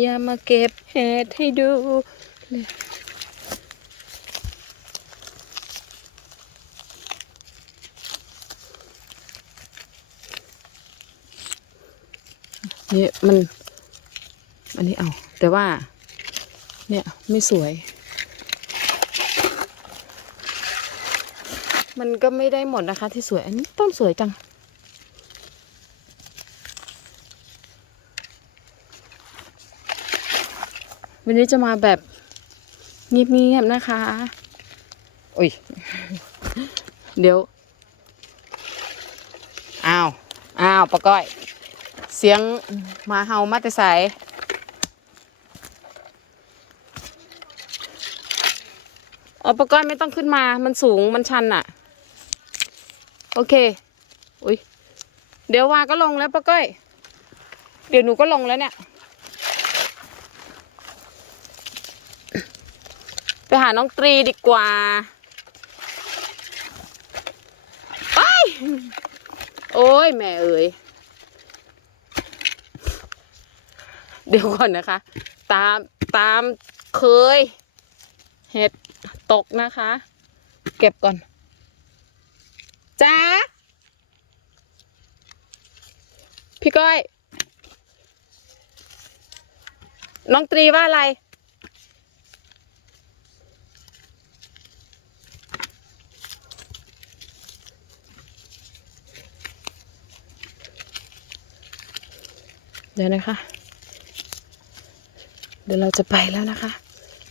อย่ามาเก็บเห็ดให้ดู เนี่มัน อันนี้เอา แต่ว่า เนี่ย ไม่สวย มันก็ไม่ได้หมดนะคะที่สวย อันนี้ต้นสวยจัง วันนี้จะมาแบบเงียบๆนะคะโอ้ย เดี๋ยว อ้าว อ้าวปะก้อย เสียงหมาเห่ามาแต่ใสอ๋อปะก้อยไม่ต้องขึ้นมา มันสูง มันชันอะโอเค อุ้ย เดี๋ยววาก็ลงแล้วปะก้อย เดี๋ยวหนูก็ลงแล้วเนี่ย ไปหาน้องตรีดีกว่า ไป โอ้ยแม่เอ๋ยเดี๋ยวก่อนนะคะ ตามตามเคย เห็ดตกนะคะ เก็บก่อนจ้าพี่ก้อย น้องตรีว่าอะไร ดี๋ยวนะคะ เดี๋ยวเราจะไปแล้วนะคะ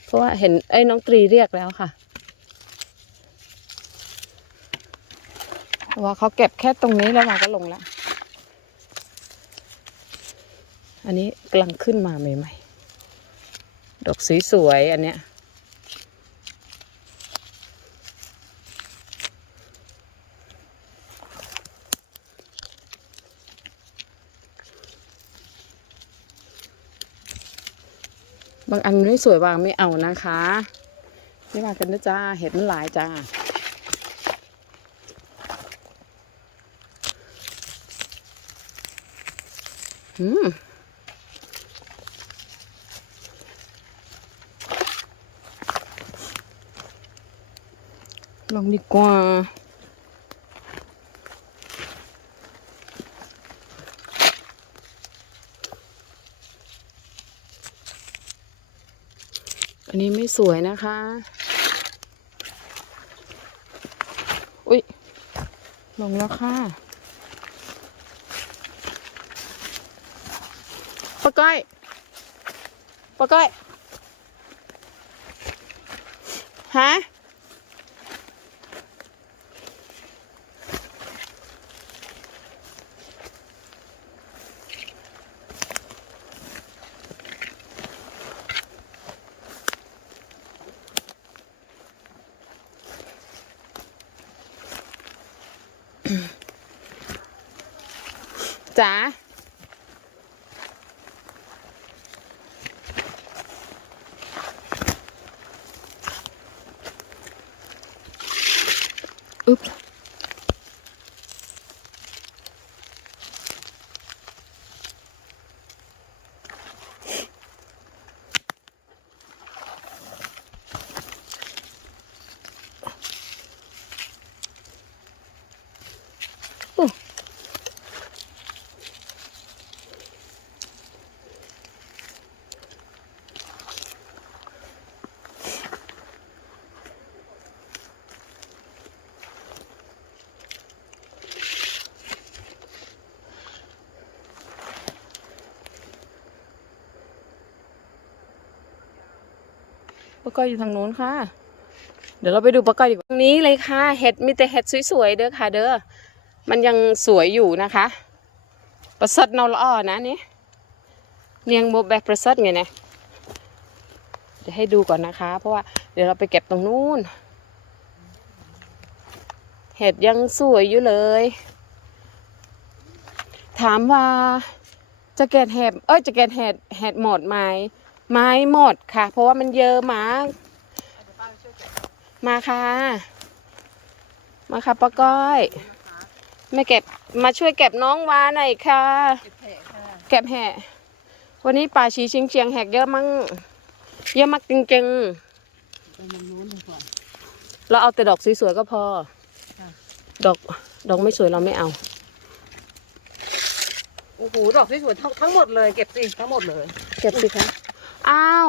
เพราะว่าเห็นไอ้น้องตรีเรียกแล้วค่ะ ว่าเขาเก็บแค่ตรงนี้แล้วมาก็ลงแล้ว อันนี้กำลังขึ้นมาใหม่ๆ ดอกสวยๆอันเนี้ย บางอันไม่สวยบางไม่เอานะคะนี่มากันนะจ้าเห็ดมันหลายจ้าอืมลองดีกว่า นนี้ไม่สวยนะคะ อุ้ยลงแล้วค่ะปะก้อยปะก้อยฮะ จ๊ะอึ๊บ ปะก้อยอยู่ทางนู้นค่ะ เดี๋ยวเราไปดูปะก้อยดีกว่าตรงนี้เลยค่ะ เห็ดมีแต่เห็ดสวยๆเด้อค่ะ เด้อ มันยังสวยอยู่นะคะประสริฐนอลอ้อนะนี่เนียงโบแบกประสริฐไงเนี่ยเดี๋ยวให้ดูก่อนนะคะ เพราะว่าเดี๋ยวเราไปเก็บตรงนู้น เห็ดยังสวยอยู่เลย ถามว่าจะเก็บเห็ดเอ้ยจะเก็บเห็ดเห็ดหมดไหม ไม้หมดค่ะ เพราะว่ามันเยอะมาก มาค่ะ มาค่ะป้าก้อยไม่เก็บมาช่วยเก็บน้องวาหน่อยค่ะ เก็บแผลค่ะเก็บแห่วันนี้ป่าชีชิงเชียงแหกเยอะมั้งเยอะมากจริงไปมันนู้นดีกว่าๆเราเอาแต่ดอกสวยๆก็พอค่ะดอกดอกไม่สวยเราไม่เอาโอ้โหดอกสวยๆทั้งทั้งหมดเลย เก็บสิทั้งหมดเลย เก็บสิคะ อ้าว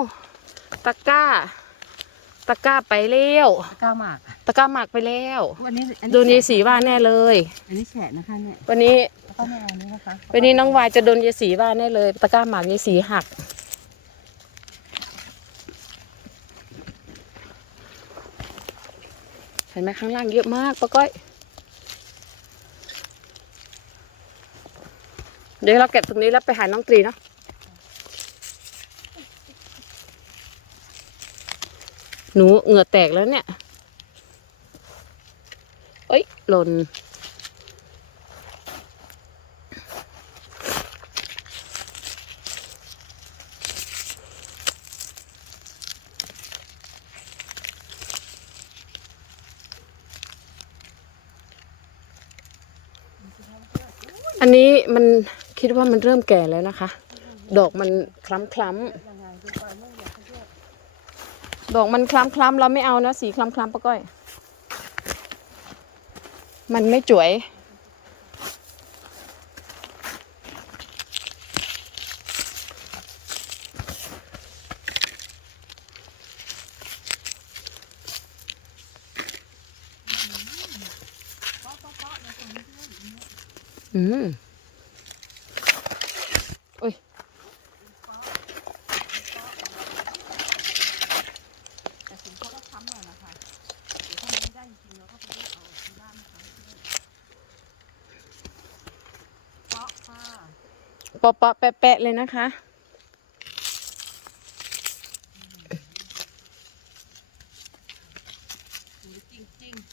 ตะกร้า ตะกร้าไปแล้วก้าวหมากตะกร้าหมักไปแล้ววันนี้อัโดนยายสีว่าแน่เลย อันนี้แฉะนะคะเนี่ยวันนี้ แล้วก็แม่อันนี้นะคะวันนี้น้องวายจะโดนยายสีว่าแน่เลย ตะกร้าหมากยายสีหัก เห็นไหมข้างล่างเยอะมากป้าก้อย เดี๋ยวเราเก็บตรงนี้แล้วไปหาน้องตรีเนาะ นูเหงื่อแตกแล้วเนี่ยเอ้ยหล่นอันนี้มันคิดว่ามันเริ่มแก่แล้วนะคะ ดอกมันคล้ำคล้ำๆ ดอกมันคล้ำคล้ำเราไม่เอานะ สีคล้ำคล้ำป้าก้อย มันไม่จวย อืมอุ้ย แต่ถึงเขาก็ค้ำหน่อยนะคะเดี๋ยวถ้ามันไม่ได้จริงๆเราก็ไปเลือกเอาที่บ้านนะคะเพราะค่ะ ปอปะแปะแปะเลยนะคะ สวยจริงๆ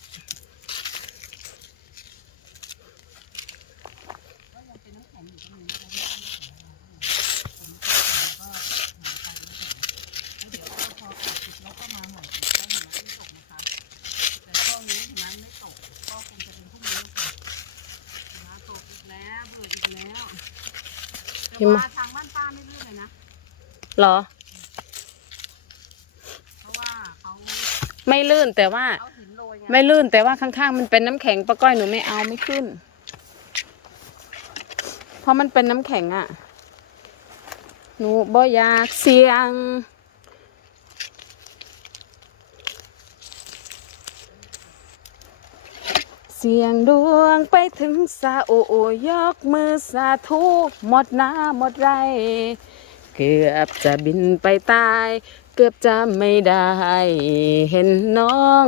ก็ยังเป็นน้ำแข็งอยู่ตรงนี้นะคะผมก็หาไปแล้วเดี๋ยวก็พอเกิดติดแล้วก็มาใหม่อีกก็หิมะไม่ตกนะคะ แต่ช่วงนี้หิมะไม่ตกก็คงจะเป็นพรุ่งนี้ค่ะหิมะตกอีกแล้วเบื่ออีกแล้ว แต่หิมะว่าทางบ้านป้าไม่ลื่นเลยนะเหรอ เพราะว่าเขาไม่ลื่นแต่ว่า เขาหินโรยไงไม่ลื่นแต่ว่าข้างๆ มันเป็นน้ำแข็งป้าก้อยหนูไม่เอาไม่ขึ้น เพราะมันเป็นน้ำแข็งอะ่ะ หนูบ่อยากเสี่ยง สียงดวงไปถึงสาโอโอยกมือสาธุหมดหน้าหมดไรเกือบจะบินไปตาย เกือบจะไม่ได้ เห็นน้อง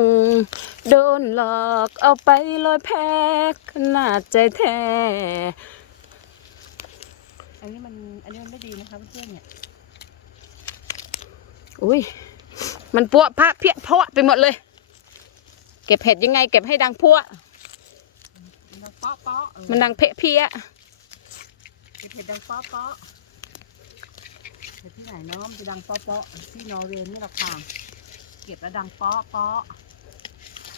โดนหลอกเอาไปลอยแพขนาดใจแท้อันนี้มันอันนี้มันไม่ดีนะคะเพื่อนเนี่ยอุ้ยมันปัวพระเพี้ยเพาะไปหมดเลย เก็บเห็ดยังไง เก็บให้ดังพัว ปาะเปาะเออมันดังเพะเพี้ยเก็บเห็ดดังเปาะเปาะเห็ดที่ไหนเนาะมันจะดังเปาะเปาะที่นอร์เวย์นี่แหละค่ะเก็บแล้วดังเปาะเปาะ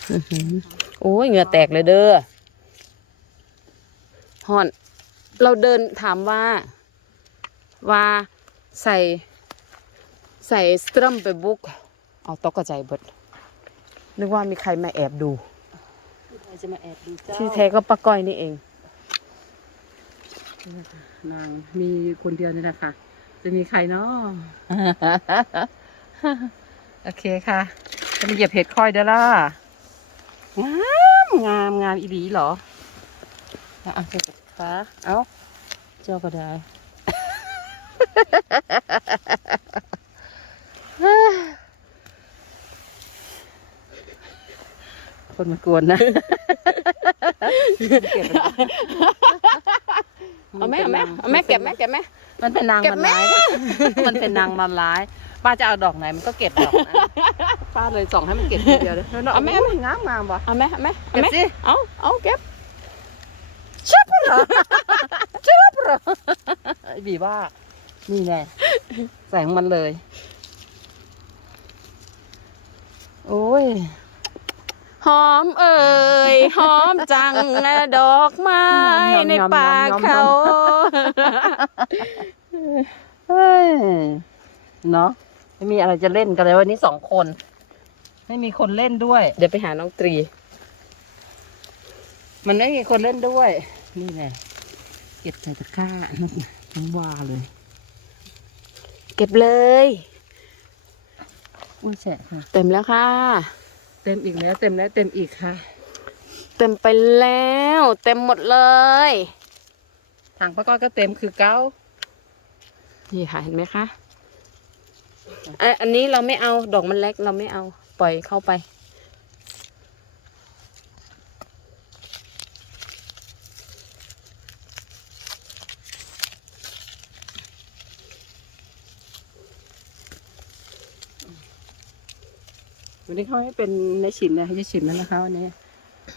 อื้อหือโอ้ยเหงื่อแตกเลยเด้อฮอน เราเดินถามว่า ว่าใส่ใส่สตรัมไปบุก เอาตกกระใจเบิดนึกว่ามีใครมาแอบดูใคร จะมาแอบดูเจ้าที่แท้ก็ป้าก้อยนี่เองนี่นะคะนางมีคนเดียวนี่แหละค่ะ จะมีใครเนาะโอเคค่ะจะมีเหยียบเห็ดค่อยเด้อล่ะ งามงามงามอีหลีเหรออะอะเก็บขาเอ้า เจ้าก็ได้คนมากวนนะ เก็บไปนะเอาแม่เอาแม่เอาแม่เก็บแม่เก็บแม่มันเป็นนางเก็บมันแม่ร้ายมันเป็นนางมันร้ายป้าจะเอาดอกไหนมันก็เก็บดอกนั้นป้าเลยส่องให้มันเก็บทีเดียวเลยเอาแม่เอาแม่งามงามๆวะเอาแม่เอาแม่เอาเก็บแม่สิเอาเอาเก็บไอ้บีว่านี่แน่แสงมันเลย โอ้ย หอมเอ่ยหอมจังนะดอกไม้ยำๆๆๆในป่าเขาเเฮ้ยเนาะไม่มีอะไรจะเล่นกันเลยวันนี้สองคน ไม่มีคนเล่นด้วย เดี๋ยวไปหาน้องตรี มันไม่มีคนเล่นด้วย นี่แหละเก็บใส่ตะกร้าน้องน้องวาเลย เก็บเลยอุ้ยแฉะค่ะ เต็มแล้วค่ะ เต็มอีกแล้วเต็มแล้วเต็มอีกค่ะ เต็มไปแล้ว เต็มหมดเลยถังป้าก้อยก็เต็มคือเก้านี่ค่ะเห็นไหมคะเอยอันนี้เราไม่เอาดอกมันเล็กเราไม่เอาปล่อยเข้าไป วันนี้เขาให้เป็นในฉินนะให้ฉินแล้วนะคะวันนี้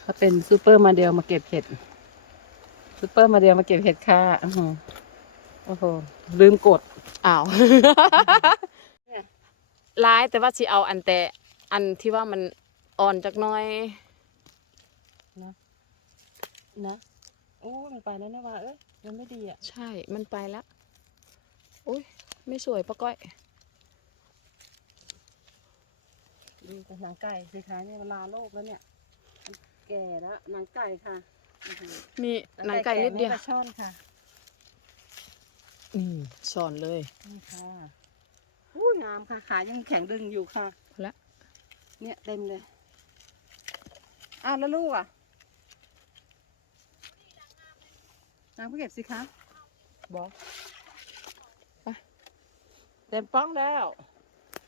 เขาเป็นซูเปอร์มาเดลมาเก็บเห็ดซูเปอร์มาเดลมาเก็บเห็ดค่ะอื้อหือโอ้โหลืมกดอ้าวร้ายแต่ว่าสิเอาอันแต่อันที่ว่ามันอ่อนจากหน้อยนะโอ้มันไปแล้วนะว่าเอ้ยมันไม่ดีอะ ใช่มันไปแล้วอุ้ยไม่สวยปะก้อย ดูแต่หนังไก่สิคะเนี่ยมันลาโลกแล้วเนี่ยมันแก่แล้วหนังไก่ค่ะอื้อหือมีหนังไก่นิดเดียว แกะช่อนค่ะอืมสอนเลย นี่ค่ะอู้งามค่ะ ขายังแข็งดึงอยู่ค่ะพอละ เนี่ยเต็มเลย อ้าวแล้วลูกอะนางไปเก็บสิคะบอกเต็มป้องแล้ว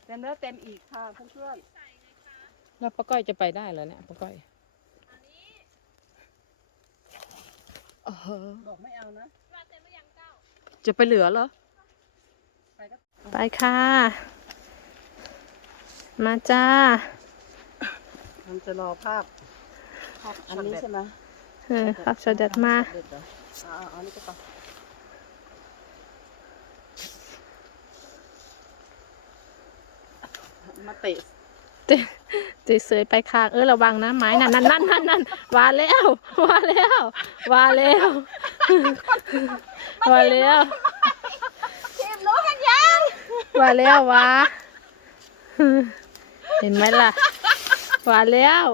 เต็มแล้วเต็มอีกค่ะเพื่อน แล้วปะก้อยจะไปได้เหรอเนี่ยปะก้อยเออๆบอกไม่เอานะจะไปเหลือเหรอไปก็ไปค่ะ มาจ้า มันจะรอภาพ ภาพอันนี้ใช่ไหมเออครับเสด็จมาเด็ดเหรออ่าๆเอาอันนี้ก็ต่อมาเตะจีเสยไปค่ะเออระวังนะไม้นั่นนั่นนั่นนั่นนั่นวาแล้ววาแล้ววาแล้ววาแล้วทีมรู้กันยังวาแล้ววาเห็นไหมล่ะวาแล้ว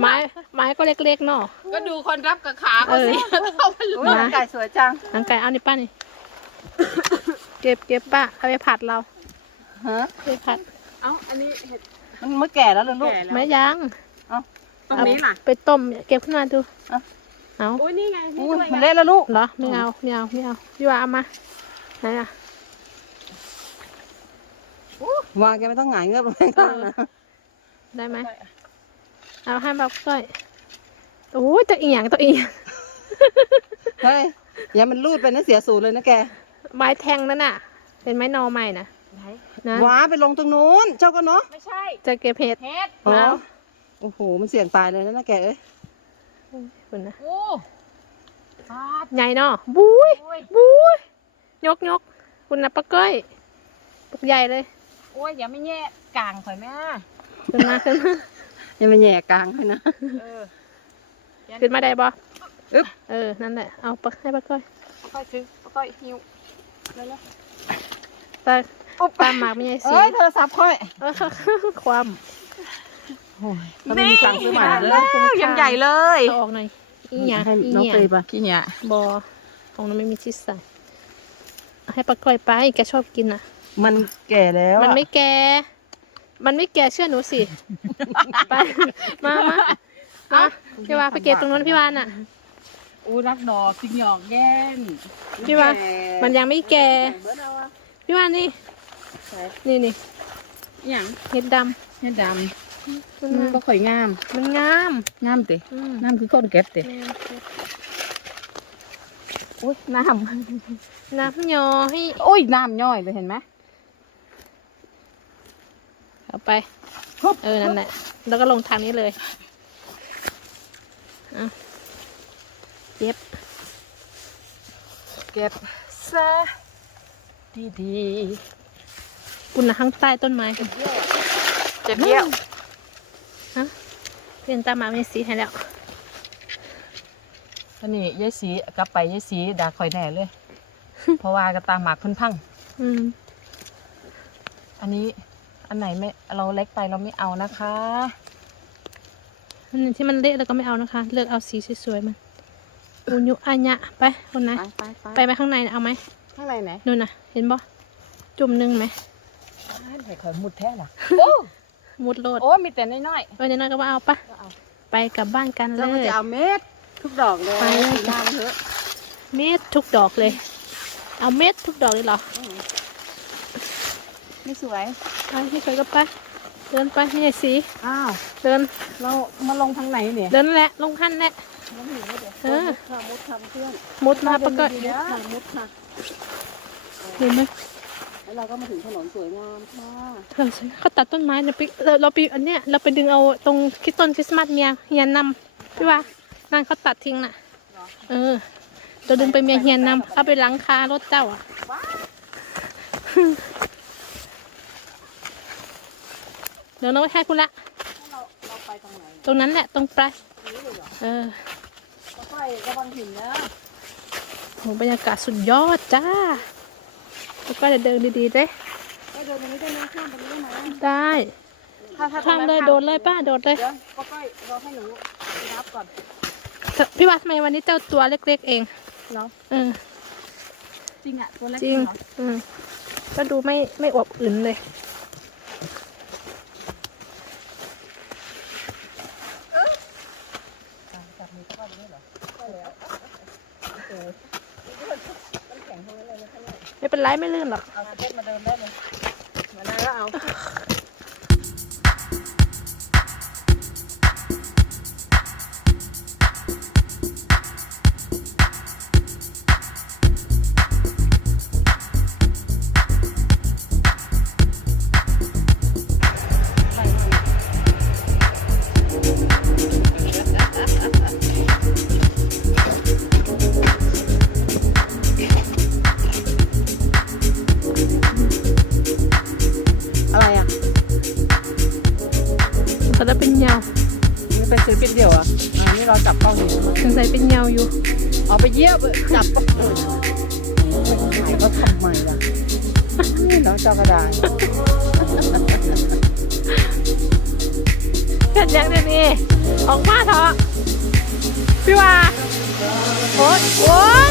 ไม้ไม้ก็เล็กๆเนาะก็ดูคนรับกับขาเขาสิเออเขามันอุ้ยหนังไก่สวยจังหนังไก่เอานี่ป้านี่เก็บเก็บป้าเอาไปผัดเราฮะเอาไปผัด เอ้าอันนี้เห็ด มันเมื่อแก่แล้วเหรอลูก แก่แล้วไม่ยังตรงนี้ล่ะ ไปต้มเก็บขึ้นมาดูอะเอาอุ้ยนี่ไงนี่อุ้ยด้วยมันไงเละแล้วลูก เหรอไม่เอาไม่เอาไม่เอาพี่ว่าเอามาไหนอะวางแกไม่ต้องหงายเงือบลงไปข้างล่างนะได้ไหมเอาให้บอกก้อยโอ้ยตัวอีหยังตัวอีหยังเฮ้ยอย่ามันรูดไปนะเสียสูตรเลยนะแกไม้แทงนั่นน่ะ เป็นไม้นอใหม่นะนะว้าไปลงตรงนู้น เจ้าก็เนาะไม่ใช่จะเก็บเห็ดเห็ดอ๋อเอาโอ้โห มันเสี่ยงตายเลยนะนะแกเอ้ยคุณนะโอ้ฟาดใหญ่เนาะบุ้ยโอ้ยบุ้ยยกยกคุณนะป้าก้อยปุกใหญ่เลยโอ้ยอย่าไม่แย่กลางข่อยแม่ขึ้นมาขึ้นมายังมันแย่กลางให้นะ เออขึ้นมาได้บ่อึ๊บ เออนั่นแหละเอาปะให้ป้าก้อยค่อยซื้อค่อยหิวแล้วแล้วตา ตามหมากไม่ใช่สีเอ้ยโทรศัพท์ค่อยเออความโอ้ยถ้าไม่มีตังค์ซื้อใหม่เลยยังใหญ่เลยเอาออกหน่อยอีหยังให้อีน้องหยัเตงยปะขี้เนี่ยบอของเราไม่มีที่ใส่เอาให้ปลาก้อยไปแกชอบกินอะ มันแก่แล้วอะมันไม่แก่ มันไม่แก่เชื่อหนูสิ ไป มามามาพี่วาไปเก็บตรงนั้นพี่วานอะ อู้รักดอกสิงหยอกแย่นพี่วานแก่มันยังไม่แก่เบิดเอาอะพี่วานนี่ ใช่นี่นี่อหย่างเห็ดดเห็ดดำำมันมันบ่ค่อยงาม มันงามงามติอืมงามคือคนเก็บติอุ้ยน้น้ำยอให้ำอุ้ยน้ำย่อยเลยเห็นไหมเอาไปเออ นั่นแหละ แล้วก็ลงทางนี้เลยเอาเย็บ เก็บซะดีดี คุณนะข้างใต้ต้นไม้ๆจะเบี้ยวเปลี่ยนตามหมาไม่สีให้แล้วอันนี้ยายสีกลับไปยายสีด่าข่อยแน่เลย เพราะว่ากระตามหมากเพิ่นพังออืมอันนี้อันไหนไม่เราเล็กไปเราไม่เอานะคะอันไหนที่มันเละเราก็ไม่เอานะคะ เลือกเอาสีสวยๆมันอุญุอัญญะไปคนไหนไปไปไปไหมข้างในน่ะเอาไหมข้างในไหนนู่นน่ะเห็นบ่จุ่มหนึ่งไหม ไข่ขอยหมุดแท้หรอมุดโลดโอ้มีแต่น้อยเออเดี๋ยวน้อยก็มาเอาปะๆก็เอาไปกลับบ้านกันเลเราก็ย จะเอาเม็ดทุกดอกเลยไปเลยสีหน้ามันเถอะเม็ดทุกดอกเลย เอาเม็ดทุกดอกเลยเหรอไม่สวยไปพี่เคยก็ไปเดินไปนี่ไอ้สีอ้าวเดินเรามาลงทางไหนเนี่ยเดินแหละลงขั้นแหละมันหนีไม่เดี๋ยวเออ มุดค่ะมุดค่ะเพื่อนมุดมาปะก็ มุดค่ะมุดค่ะเห็นไหม แล้วเราก็มาถึงถนนสวยงามค่ะเออเขาตัดต้นไม้เราไปเราเราไปอันเนี้ยเราไปดึงเอาตรงคริสต้นคริสต์มาสเมียเฮียนนำพี่ว่านั่นเขาตัดทิ้งน่ะ เออเราดึงไปเมียเฮียนนำเอาไปหลังคารถเจ้าอะ เดี๋ยวน้องไปให้คุณละ เราเราไปตรงไหนตรงนั้นแหละตรงปลายนี่เลยเหรอเออค่อยๆระวังหินนะ โหบรรยากาศสุดยอดจ้า แล้วก็จะเดินดีๆเลยก็เดินตรงนี้ได้ไหมข้ามตรงนี้ได้ไหมได้ถ้าถ้าตรงข้ามนั้นเลยโดดเลยป้าโดดเลย เดี๋ยวก็ค่อยรอให้หนูนับก่อนพี่ว่าทำไมวันนี้เจ้าตัวเล็กๆเองเนาะเออจริงอะตัวเล็กจริงเหออืมก็ดูไม่ไม่อวบอื่นเลย จับมือเข้าไปด้วยเหรอใช่แล้วโอ้โหน้ำแข็งทั้งนั้นเลยนะคะ เนี่ยไม่เป็นไรไม่ลื่นหรอก เอาสเก็ตมาเดินได้เลยมาได้แล้วเอา พี่ว่าโอ้โห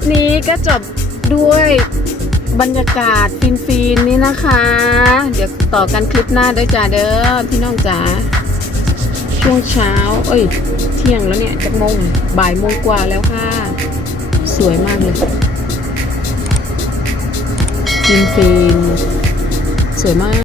ปนี้ก็จบด้วยบรรยากาศฟินๆน,นี้นะคะ เดี๋ยวต่อกันคลิปหน้าด้วยจ้าเด้อพี่น้องจ๋าช่วงเช้า เอ้ย เที่ยงแล้วเนี่ยจะโมงบ่ายโมงกว่าแล้วค่ะ สวยมากเลยฟินๆสวยมาก